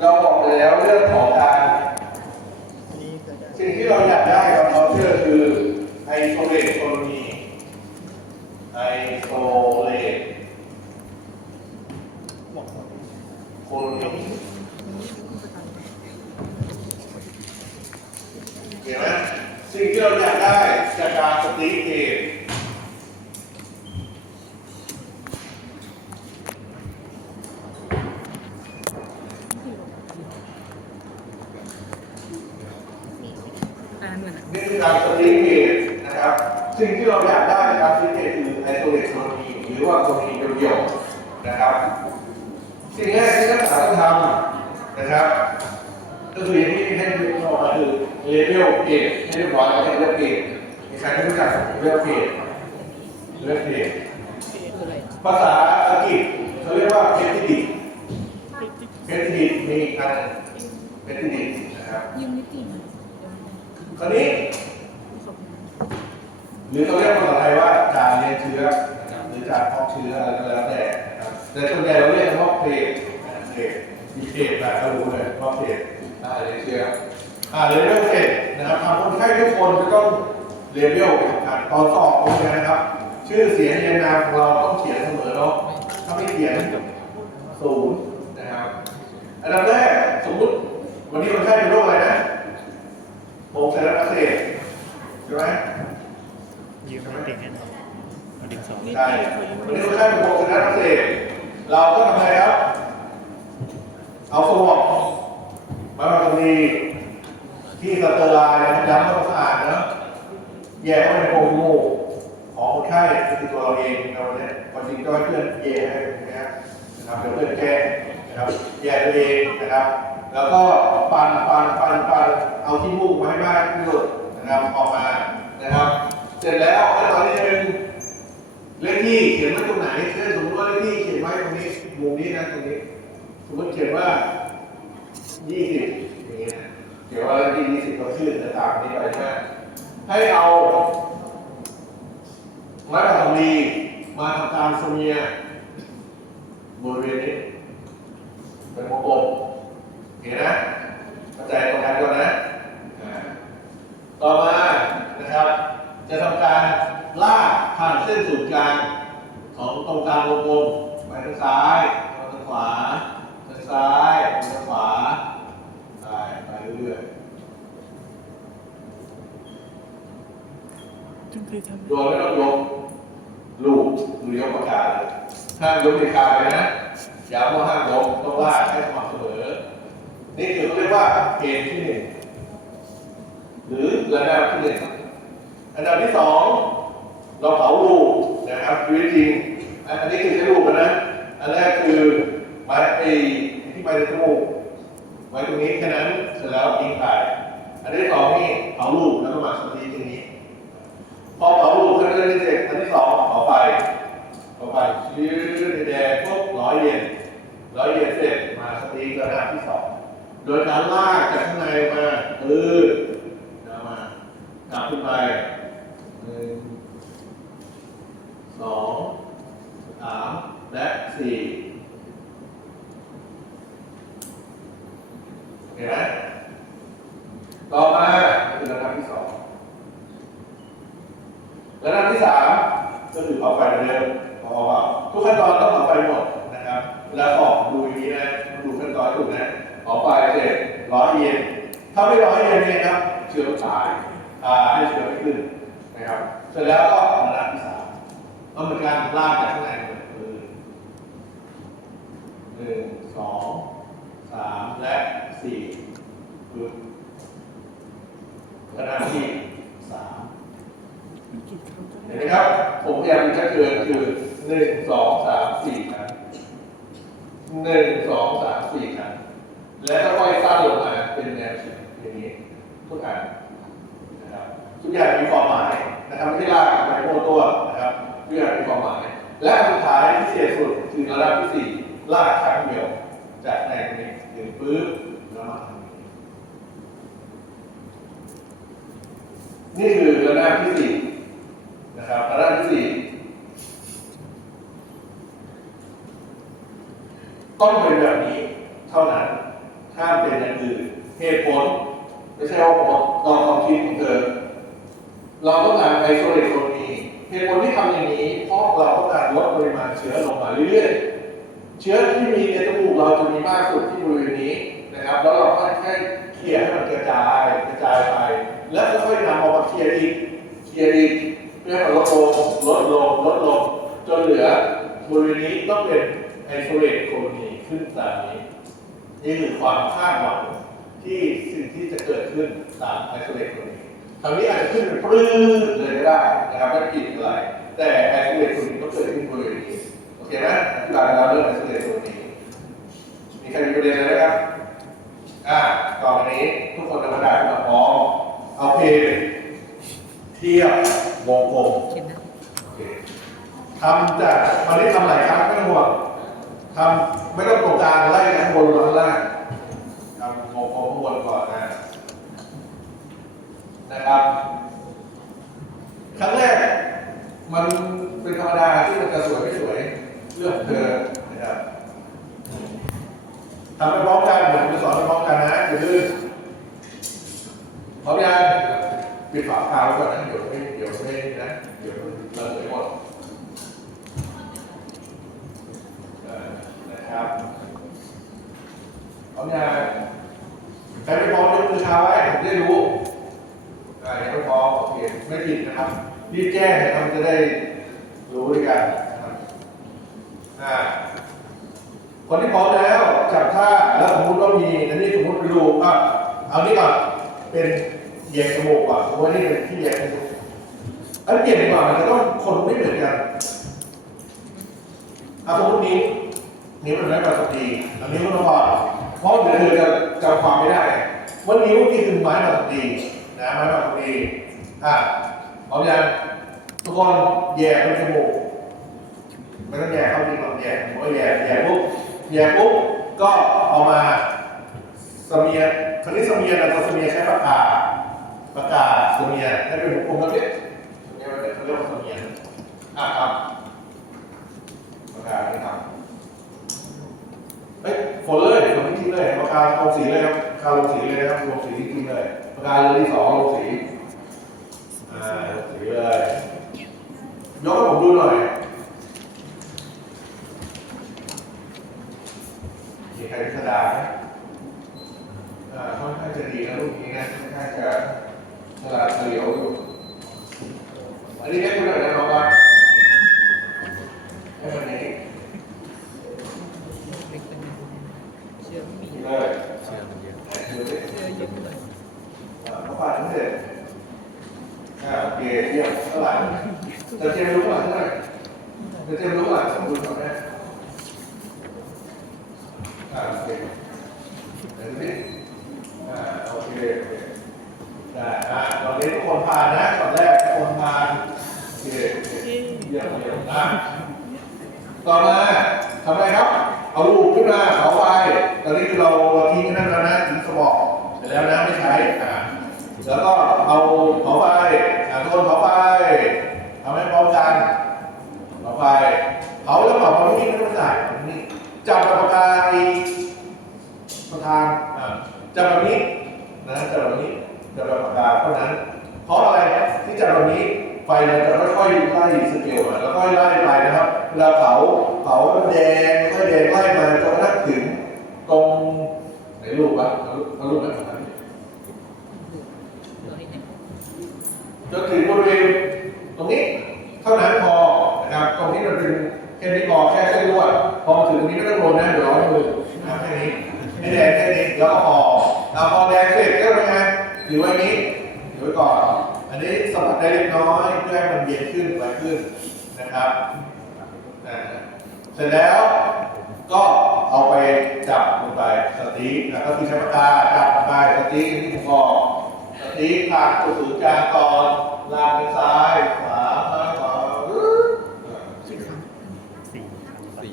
เราบอกไปแล้วเรื่องของการสิ่งที่เราอยากได้กับเคาน์เตอร์คือไอโซเลตโคโลนีไอโซเลตโคโลนีเห็นไหมสิ่งที่เราอยากได้จากการสตีเกต อ่าเหมือนอะ นี่คือการสตีเกตนะครับ สิ่งที่เราอยากได้จากการสตีเกตคือไอโซเลตโคโลนีหรือว่าโคโลนีเดียวๆนะครับ สิ่งแรกที่นักศึกษาต้องทำนะครับ ก็คืออย่างที่ให้ดูออกมาคือเลเวลเกตให้เรียบร้อยแล้วเลเวลเกตมีใครไม่รู้จักเลเวลเกตเลเวลเกตคืออะไรภาษาอังกฤษเขาเรียกว่าเพติดิเพติดิมีอีกอันเพติดินะครับยืมนิดกี่นะคราวนี้หรือเราเรียกภาษาไทยว่าจานเลี้ยงเชื้อนะครับหรือ จานเพาะเชื้ออะไรก็แล้วแต่นะครับแต่ส่วนใหญ่เราเรียกว่าเพลทเพลทมีเพลทแบบก็รู้เลยว่าเพลทอ่าเรียงเชื้ออ่าเลเวลเสร็จนะครับทำคนไข้ทุกคนจะต้องเลเวลเป็นสำคัญตอนสอบตรงนี้นะครับ ชื่อเสียงเรียนนามของเราต้องเขียนเสมอเนาะถ้าไม่เขียนศูนย์นะครับอันดับแรกสมมติวันนี้คนไข้เป็นโรคอะไรนะโมงไซรัสอักเสบใช่ไหมยืมมาติดกัน มาดึงสองใช่วันนี้คนไข้เป็นโคไซรัสอักเสบเราก็ทำอะไงครับ เอาสวอปมาตรงนี้ที่สเตอร์ลน์นะครับย้ำต้องสะอาดนะแยกเข้าไปในโพรงจมูของคนไข้คือตัวเราเองเราเนี่ยความจริงก็ให้เพื่อนแยกให้นะครับนะครับเดี๋ยวเพื่อนแก้นะครับแยกตัวเองนะครับ แล้วก็ปันปันปันปันเอาที่มูกมาให้มากที่สุดนะครับออกมานะครับ เสร็จแล้วขั้นตอนที่หนึ่ง เลขที่เขีย นไว้ตรงหนเช่นสมมติว่าเลขที่เขียนไว้ตรงนี้มุมนี้นะตรงนี้ สมมติเขียนว่า20อย่างเงี้ยนะเขียนว่าเลขที่20ก็ชื่อจะตามนี้ไปใช่ให้เอาไม้ปัตตานีมาทำการสเมียบริเวณนี้เป็นวงกลมเห็นนะเข้าใจตรงกันก่อนนะต่อมานะครับ จะทำการลากผ่านเส้นศูนย์กลาง ของตรงกลางวงกลมไปทางซ้ายไปทางขวาทางซ้ายไปทางขวาไปไปเรื่อยจึงเคยทำๆโยนไม่ต้องยกลูกหรือยกปากกาเลยห้ามยกเด็ดขาดเลยนะย้ำว่าห้ามยกต้องลาให้สม่ำเสมอนี่คือเรียกว่าเกณฑ์ที่หนึ่งหรือระดับที่หนึ่งอันดับที่สองเราเผาลูก นะครับชีวิตจริงอันนี้คือใช้ลูกนะ อันแรกคือไม้ไอ้ที่ไปในจมูกไว้ตรงนี้แค่นั้นเสร็จแล้วยิงไปอันที่สองนี่เผาลูกแล้วก็มาสตีตรงนี้พอเผาลูกขึ้นเรื่อยๆเสร็จอันที่สองเผาไฟเผาไฟชื้อแดงๆปุ๊บร้อยเย็นร้อยเย็นเสร็จมาสตีกระดาษที่สองโดยการลากจากข้างในมาปื้ดนะมากลับขึ้นไปหนึ่งสองสามและสี่เห็นไหมต่อมาคือระดับที่สอง ระดับที่สามก็คือเผาไฟเหมือนเดิมเผาเผาทุกขั้นตอนต้องเผาไฟหมดนะครับ แล้วก็ดูอย่างนี้นะดูขั้นตอนถูกนะเผาไฟเสร็จร้อยเย็น ถ้าไม่ร้อยเย็นเนี่ยครับ เชื้อตายตายให้เชื้อไม่ ขึ้นนะครับเสร็จแล้วก็ระดับที่สามก็เหมือนการลากจากข้างในมือหนึ่งสองสามและสี่ปึ๊บระดับที่สามเห็นไหมครับ ผมพยายามจะเกินคือหนึ่งสองสามสี่ครั้งหนึ่งสองสามสี่ครั้งและถ้าค่อยสั้นลงมาเป็นแนวเฉียอย่างนี้ทุกอัน ทุกอย่างมีความหมายนะครับไม่ใช่ลากไปโมตัวนะครับทุกอย่างมีความหมาย และสุดท้ายที่เสียสุดคือระดับที่สี่ลากครั้งเดียวจากแนวนี้ถึงปื๊บแล้วมาทางนี้นี่คือระดับที่สี่นะครับระดับที่สี่ต้องเป็นแบบนี้ นีขึ้นตานี้นี่คือความคาดหวังที่สิ่งที่จะเกิดขึ้นตามไอโซเลตคโลนีคำนี้อาจจะขึ้นเป็นปลื้ดเลยก็ได้นะครับไม่ผิดอะไร แต่ไอโซเลตคโลนีต้องเกิดขึ้นบริเวณนี้โอเคไหมอธิบายแล้วเรื่องไอโซเลตคโลนีมีใครมีประเด็นอะไรไหมครับอ่าต่อไปนี้ทุกคนจะประกาศมาพร้อมเอาเพจเทียบวงกลมเขียนนะเคทำจากวันนี้ทำหลายครั้งไม่ต้องห่วง ทำไม่ต้องตรงกลางไล่ข้างบนลงข้างล่างทำวงกลมข้างบนก่อนนะนะครับครั้งแรกมันเป็นธรรมดาที่มันจะสวยไม่สวยเรื่องของเธอนะครับทำไปพร้อมกันเดี๋ยวผมจะสอนไปพร้อมกันนะอย่าลืมพร้อมยังปิดฝาคาไว้ก่อนนะเดี๋ยวไม่เดี๋ยวไม่นะเดี๋ยวเราเหลือหมดเออนะครับ พร้อมยังใครไม่พร้อมยกมือเท้าไว้ผมได้รู้อ่ายังไม่พร้อมโอเคไม่ผิดนะครับรีบแจ้งนะครับจะได้รู้ด้วยกันนะครับอ่าคนที่พร้อมแล้วจับท่าแล้วสมมติว่ามีอันนี้สมมติเป็นรูปอะเอานี่ก่อนเป็นแยกจมูกก่อนสมมติว่านี่เป็นที่แยกจมูกอันเปลี่ยนดีกว่ามันจะต้องคนไม่เหมือนกันเอาสมมตินี้นิ้วเป็นไม้ปฏิดีอันนี้ก็ต้องพอ เพราะเดี๋ยวเธอจะจำความไม่ได้ว่านิ้วนี่คือไม้ปฏิดีนะไม้ปฏิดีอะพร้อมยังทุกคนแยกเป็นจมูกไม่ต้องแย่เข้าดีหรอกแย่ผมว่าแย่แย่ปุ๊บแย่ปุ๊บก็เอามาสเมียคราวนี้สเมียเราจะสเมียใช้ปากกาปากกาสเมียให้เป็นวงกลมแบบนี้สเมียแบบนี้เขาเรียกว่าสเมียอะครับปากกานี่ครับ เฮ้ยฝนเลยฝนจริงๆเลยปากกาลงสีเลยครับปากกาลงสีเลยนะครับลงสีจริงๆเลยปากกาเลยที่สองลงสีอ่าสีเลยยกให้ผมดูหน่อยมีใครพิสดารไหมอ่าค่อนข้างจะดีนะลูกนี้นะค่อนข้างจะฉลาดเฉลียวอยู่อันนี้ให้คุณหน่อยนะน้องว่าให้วันนี้ เด็กเป็นเชื่อไม่มี นี่เลย เชื่อมันเยอะ ดูสิ เชื่อเยอะเลย อ่าเขาผ่านทั้งเสร็จอ่าโอเคเยี่ยมเท่าไหร่จะเทียมรู้หลังเท่าไหร่จะเทียมรู้หลังสมบูรณ์ก่อนไหมอ่าโอเคเดี๋ยวดูสิอ่าโอเคได้อะตอนนี้ทุกคนผ่านนะตอนแรกทุกคนผ่านโอเคเยี่ยมเยี่ยมนะต่อมาทำไงครับ เอาลูกขึ้นมาเผาไฟตอนนี้เราเราทิ้งนั่นแล้วนะทิ้งสมองเสร็จแล้วนะไม่ใช้ แล้วก็เอาเผาไฟอะทุกคนเผาไฟทำให้พร้อมกันเผาไฟเผาแล้วเผาตรงนี้ไม่ต้องใส่ตรงนี้จับปากกาไอ้ประธานอะจับแบบนี้นะจับแบบนี้จะแบบปากกาเท่านั้น เพราะอะไรนะที่จัดแบบนี้ไฟมันจะค่อยๆไล่สเกลมาแล้วค่อยไล่ไปนะครับเวลาเผาเผาแดงค่อยแดงไล่มาจนกระทั่งถึงตรงไหนรูปวะเอารูปเอารูปนั้นมา ตัวนี้เนี่ย จนถึงบริเวณตรงนี้เท่านั้นพอนะครับตรงนี้มันเป็นแค่นี้พอแค่เส้นลวดพอมาถึงตรงนี้ไม่ต้องโดนนะเดี๋ยวร้อนมือนะแค่นี้ให้แดงแค่นี้แล้วก็พอเอาพอแดงเสร็จก็เป็นไงถือไว้นี้ถือไว้ก่อน อันนี้สมัครได้เล็กน้อยเพื่อให้มันเย็นขึ้นไวขึ้นนะครับอ่าเสร็จแล้วก็เอาไปจับลงไปสติแล้วก็คือใช้ปากกาจับลงไปสติที่ผมบอก สติ๊กผ่านตัวศูนย์กลางก่อนลากไปซ้ายขวาซ้ายขวาอื้ออ่า สี่สี่สี่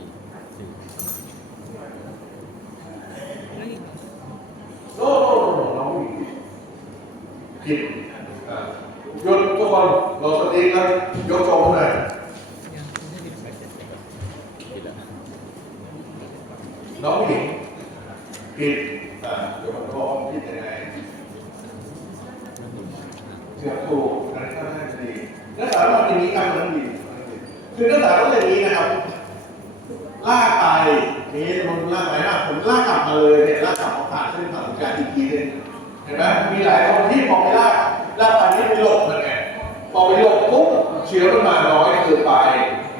แล้วอีก โน่โน่โน่เราไม่ผิดผิดอะหยุดทุกคนเราสติ๊กแล้วยกโชว์ขึ้นมา ยังไม่ได้ ไม่เสร็จเลยผิดแล้ว น้องผู้หญิง ผิดอ่าเดี๋ยวผมจะบอกว่าผิดยังไงเชื่อถูกอันนี้ก็น่าจะดีนักศึกษาต้องอย่างนี้กันมันดีคือนักศึกษาต้องอย่างนี้นะครับ ลากไปนี่มันลากไปนะผมลากกลับมาเลยเนี่ยลากกลับมาผ่านเส้นผ่านศูนย์กลางอีกทีหนึงเห็ นไหมมีหลายคนที่พอไปลากลากไปนี่ไปหลบมันไงพอไปหลบปุ๊บเชื้อมันมาน้อยเกินไป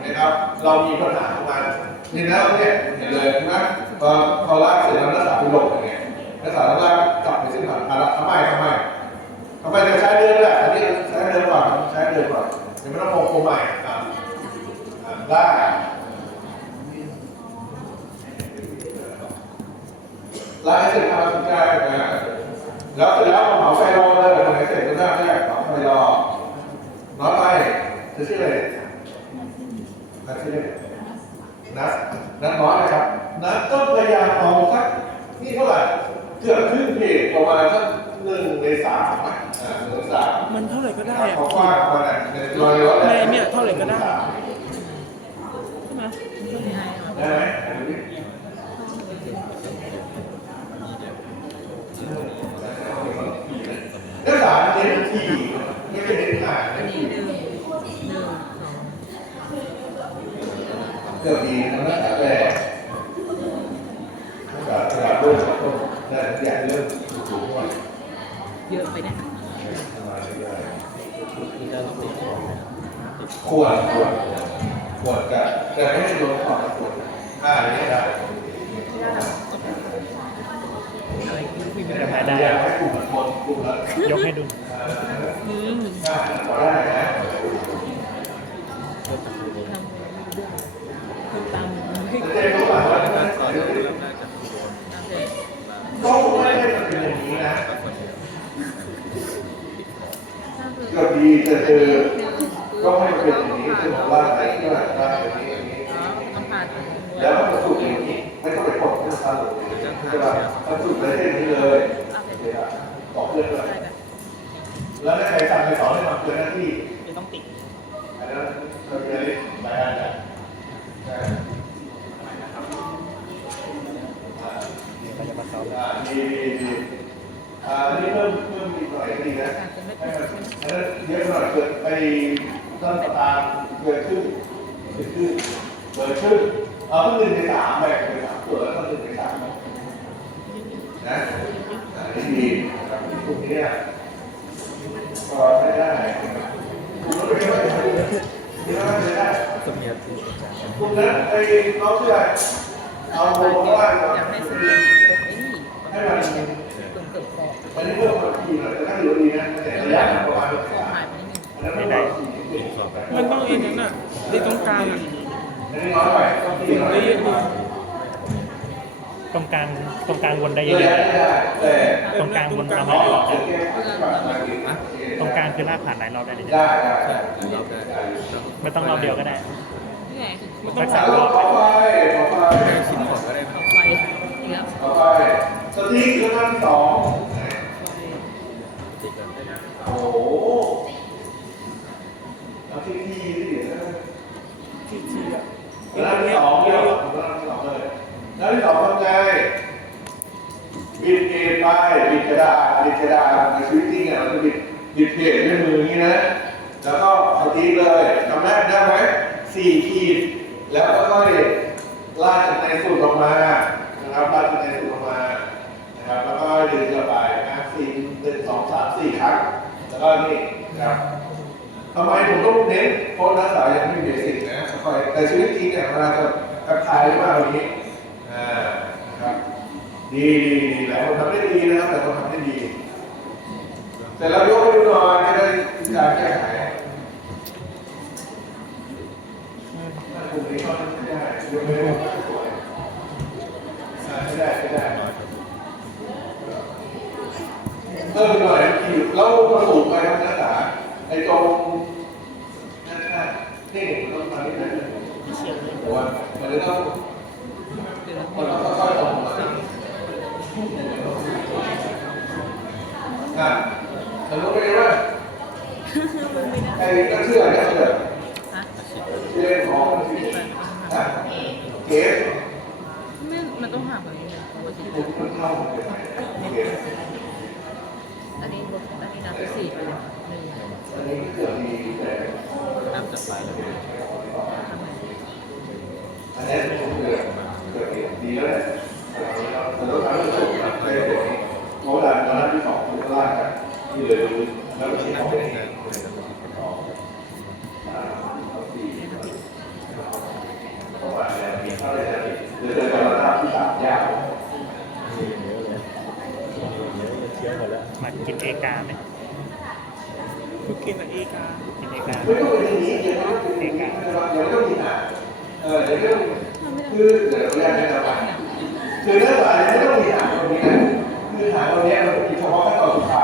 นะครับ เรามีปัญหาของมันนี่นะเนี่ยเห็นเลยใช่ไหมพอพอลากเสร็จแล้วนักศึกษาไปหลบยังไงนักศึกษาต้องลากกลับไปเส้นผ่านผ่านทำไมทำไมทำไมจะใช้เดินแหละอันนี้ใช้เดินก่อนใช้เดินก่อนเดี๋ยวไม่ต้องโมโคใหม่อะอะได้ไล่เสร็จทำสุดท้ายนะ แล้วเสร็จแล้วเผาไฟรอเลยตรงไหนเสร็จก็ได้แรกเผาไฟรอน้อยไปจะชื่ออะไรนัดชื่ออะไรนัดนัดน้อยนะครับนัดก็พยายามเอาสักนี่เท่าไหร่เกือบครึ่งเพจประมาณสักหนึ่งในสามอะหนึ่งสามมันเท่าไหร่ก็ได้อะเพราะว่ามันอะในร้อยร้อยในเนี่ยเท่าไหร่ก็ได้ใช่ไหมได้ไหมดูดินักศึกษาเน้นทีไม่ใช่เน้นอ่าน อั เน้ น น นี้ ที หนึ่งหนึ่งสอง เกือบดีนะนักศึกษาแต่นักศึกษาเวลาเริ่มต้นแต่อยากเริ่มสูงกว่า เยอะไปเนี่ย ควรควรควรแต่แต่ไม่ให้โดนขอบควรอ่าอันนี้ได้อะไรคุยไม่ได้ไม่ได้ให้กลุ่มคนกลุ่มละยกให้ดูอืมได้ได้นะทำคุณตามไม่เจ๊รู้ป่ะว่าการสอนตามก็ไม่ได้มันเป็นอย่างนี้นะเกือบดีจะเจอ ก็ให้มันเป็นอย่างนี้คือบอกว่าไอ้ที่ว่าได้อย่างนี้อย่างนี้ต้องผ่านแล้วมันสุดอย่างนี้ไม่ต้องไปกดเพื่อนซาหรือใช่ป่ะมันสุดเลยเช่นนี้เลยบอกเพื่อนเลยแล้วถ้าใครสั่งไปสอนให้ทำเกินหน้าที่ จะต้องติด อันนั้นเราจะได้รายงานกันใช่ เราจะมาสอบ อ่าดีดีดีอ่าอันนี้เพิ่มเพิ่มอีกหน่อยก็ดีนะ การจะไม่ ให้ ติด มันอันนั้นเยอะหน่อยเกิดไปต้นตาลเกิดขึ้นเกิดขึ้นเกิดขึ้นเอาต้นหนึ่งในสามแบ่งเป็นสามส่วนแล้วต้นหนึ่งในสามนะอันนี้ดีนะครับตรงนี้เนี่ยก็ไม่ได้คุณต้องไปเรียนว่าจะได้ไม่ได้ สมเด็จ คุณนั้นไอ้น้องชื่ออะไรเอาโบก็ว่า อยากให้สติไอ้นี่ ให้มัน ตรงเกือบคอ อันนี้เพิ่มความถี่หน่อยแต่ถ้าอยู่ดีนะแต่ระยะประมาณ คอหาย ไม่ได้มันต้องเองนั่นน่ะที่ตรงกลางอะอันนี้น้อยไปต้องถี่หน่อยตรงกลางตรงกลางวนได้เยระยะอะไม่ได้แต่ๆตรงกลางวนทำน้ให้องหลารอบเกิได้ดแค่ประมาณนี้ตรงกลางคือลากผ่านหลายรอบได้เลยได้ได้ไม่ต้องรอบเดียวก็ได้นี่ไงสักสามรอบต่อไปต่อไปชิ้นของก็ได้ครับไฟอย่างเสียต่อไปสติ๊กเรื่องสอง โอ้โหแล้วที่ที่ที่เดี๋ยวนะทีทีอะแล้วที่สองเนี่ยผมก็ที่สองเลยแล้วที่สองทำไงบิดเอไปบิดกระดาษบิดกระดาษในชีวิตจริงเนี่ยเราจะบิดบิดเพจด้วยมืออย่างนี้นะ แล้วก็สติ๊กเลยทำได้ได้ไหมสี่ขีด แล้วก็ค่อยลากจากในสูตรออกมานะครับลากจากในสูตรออกมานะครับแล้วก็ดึงกลับไปนะสี่หนึ่งสองสามสี่ครั้ง ก็นี่นะครับทำไมผมต้องเน้นเพราะนักศึกษายังไม่เบสิกนะคอยแต่ชีวิตจริงเนี่ยเวลาจะกระทายมากกว่านี้อ่านะครับดีดีดีหลายคนทำได้ดีนะครับแต่คนทำได้ดีเสร็จแล้วยกให้ดูหน่อยจะได้การแก้ไขกลุ่มนี้ก็ไม่ได้ยกไม่ได้ไม่ได้ไม่ได้ เพิ่มหน่อยทีแล้วมาสูงไปครับนักศึกษาไอ้ตรงนั่นน่ะนี่ต้องทำนิดนึงแต่ว่ามันจะต้องเดี๋ยวมันต้องค่อยๆตรงมาอะแต่รู้ไหมว่าไอ้ก็เชื่อเนี่ยเชื่อเชื่องของอะเกสไม่มันต้องหักแบบนี้เลยเพราะว่าที่คุณมันเข้า มานไงโอเคอันนี้ลดอันนี้น้ำไปสี่ไปแลยหนึ่ง อันนี้เกือบมีแต่ น้ำจับไปแล้ว ทำไม อันนี้ผมเกือบเกือบดีแล้วแหละแต่ต้องทำให้จบนะในเรื่องนี้เพราะว่าตอนนั้นที่สองคือล่างกันที่เหลือดูแล้วก็ที่เขาไม่ได้สองอ่าสี่ประมาณนี้มีเท่าไหร่นะเหลือแต่ตอนนั้นที่สามยาก เคี้ยวหมดแล้ว มากินเอกาไหม ทุกกินอะอีกา กินเอกา ไม่ต้องเป็นอย่างนี้เดี๋ยวไม่ต้องเป็นอย่างนี้เดี๋ยวไม่ต้องมีหางเออเดี๋ยวไม่ต้องคือเดี๋ยวเราแยกให้เราไปคือเรื่องอะไรไม่ต้องมีหางตรงนี้นะคือหางตรงนี้มันมีเฉพาะขั้นตอนสุดท้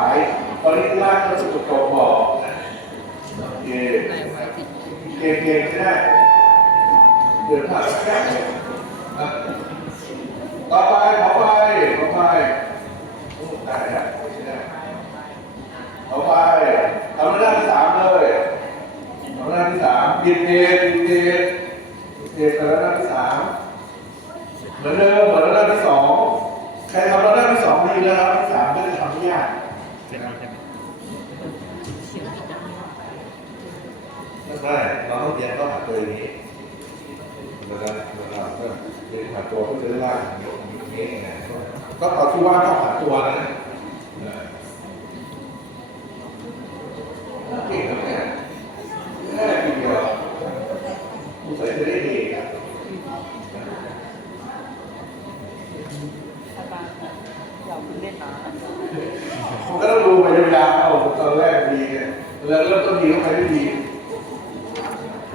ายตอนนี้ที่างก็จะถูกจบบอกนะโอเคเก่งเก่งใช่ได้เดินผ่านแค่ต่อไปต่อไปต่อไปโอ้ได้แล้วใช่ได้ต่อไปทำหน้าที่สามเลยทำหน้าที่สามเบิดเองบิดเองบิดเองทำหน้าที่สามเหมือนเดิมเหมือนหน้าที่สองใครทำหน้าที่สองดีแล้วหน้าที่สาม ใช่เราต้องเรียนต้องหาตัวอย่างนี้เราจะครับเรียนหาตัวเพื่อจะได้ล่างอย่างนี้นะก็ตอนที่ว่าต้องหาตัวนะเก่งนะเนี่ยแค่ทีเดียวคุณใส่จะได้ดีอะ อาจารย์เราเล่นน้ำ ผมก็ต้องดูไปยาวๆเอาตอนแรกดีเนี่ยแล้วเริ่มต้นดีต้องไปได้ดี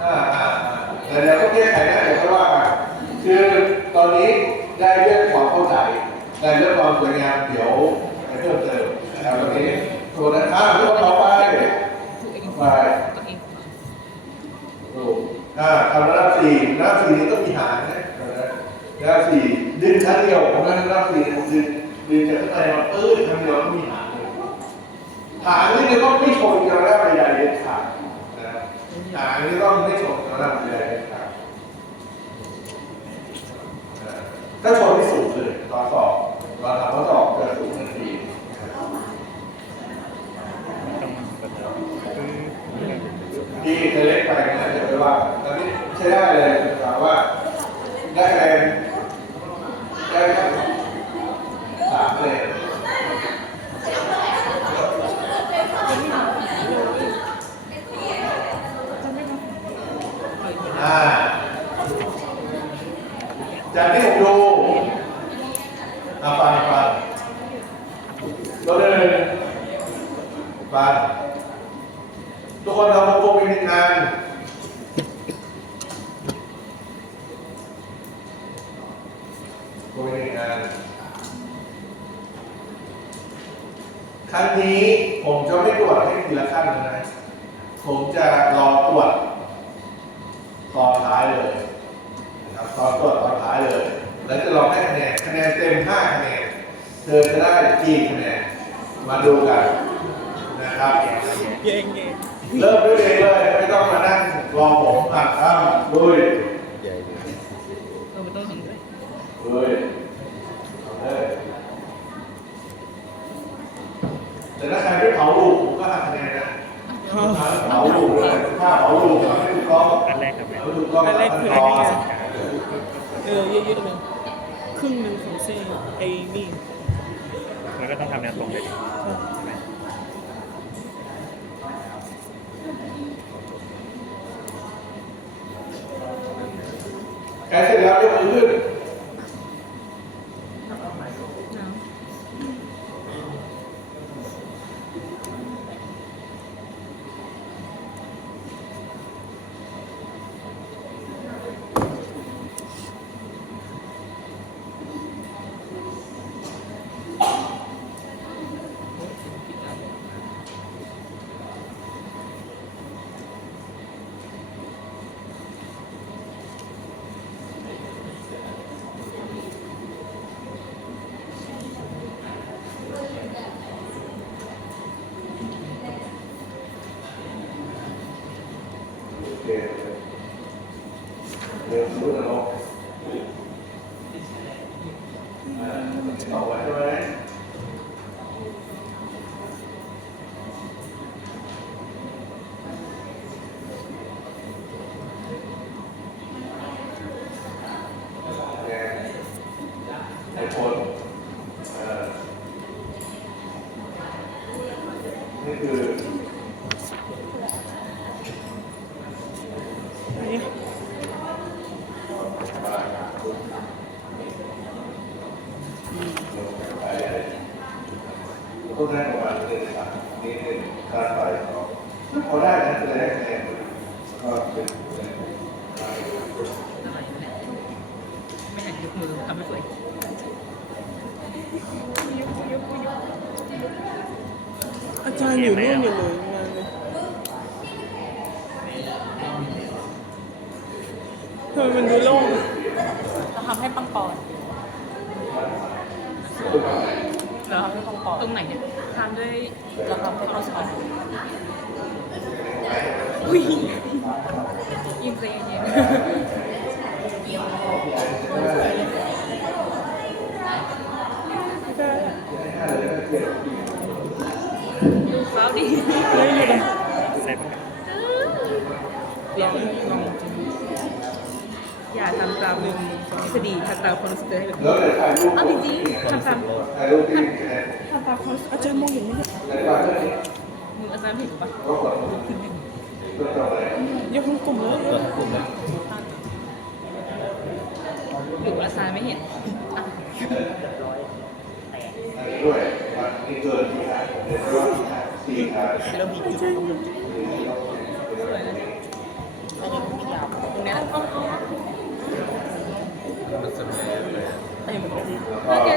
อ่าอ่าแต่เดี๋ยวก็แก้ไขนะเดี๋ยวก็ว่ากันคือตอนนี้ได้เรื่องความเข้าใจได้เรื่องความสวยงามเดี๋ยวไปเพิ่มเติมนะครับตรงนี้ตัวนั้นอ่าเรื่องต่อไป ตัวเอง ไป ตัวเอง ดูอ่าทำระดับสี่ระดับสี่นี้ต้องมีหางนะ ระดับสี่ดึงครั้งเดียวผมนั่งรับสี่ผมดึงดึงจากข้างในมาปื้ดครั้งเดียวต้องมีหางเลยหางนี่จะต้องไม่ชนกับระดับใหญ่เด็ดขาดนะหางนี่ต้องไม่ชนกับระดับใหญ่เด็ดขาดอ่าถ้าชนที่สูงเลยตอนสอบตอนทำข้อสอบจะสูงทันทีที่เคยเล็กไปนะเดี๋ยวไปว่าตอนนี้ใช้ได้เลยถามว่า ได้คะได้สามคะแนนอ่าจากที่ผมดูอ่าฟังฟังตัวหนึ่งฟังทุกคนทำวงกลมเป็นหนึ่งอัน ตัวเองงานครั้งนี้ผมจะไม่ตรวจให้ทีละขั้นนะ ผมจะรอตรวจตอนท้ายเลยนะครับตอนตรวจตอนท้ายเลย แล้วจะลองให้คะแนน คะแนนเต็ม 5 คะแนน เธอจะได้กี่คะแนน มาดูกัน นะครับเย่งเย่งเริ่มด้วยเองเลยไม่ต้องมานั่งรอผมอ่านข้ามด้วยใหญ่เออมันต้องดีด้วยเลยเอาเลยแต่ถ้าใครไม่เผาลูกผมก็หักคะแนนนะเผาลูกเลยถ้าเผาลูกทำให้ถูกต้องอันแรกครับแม่ถูกต้องอันแรกคืออันนี้เออเยอะๆเลยครึ่งหนึ่งของเส้นไอ้นี่มันก็ต้องทำแนวตรงเลย ดิใช่ Uh, oh, right. อาจารย์อยู่นู่นอยู่เลยงานเลยทำไมมันดูโล่ง เราทำให้ปังปอนเหรอตรงไหนเนี่ยทำด้วยเราทำให้เขาสอนอุ้ยยิงใจเย็นๆ ดูเขาดิเลยอยู่เลยใส่ปากกาลองลองจริงอย่าทำตามทฤษฎีทำตามคนรู้สึกจะให้แบบแล้วเลยถ่ายรูปเอาจริงๆทำตามถ่ายรูปที่คะแนนทำตามเขาอาจารย์มองอย่างนี้เนี่ยในบ้านนี้มึงอาจารย์เห็นปะก็กดเพื่อทำอะไรยกทั้งกลุ่มเลยตัวกลุ่มเลยหรืออาจารย์ไม่เห็นอะอันนี้ด้วยมันนี่เกินที่หา เรียกว่าสี่หาเดี๋ยวเราบีบจุดสวยนะตรงเนี้ยมันสแนร์เลยเต็มแล้วก็เมื่อกี้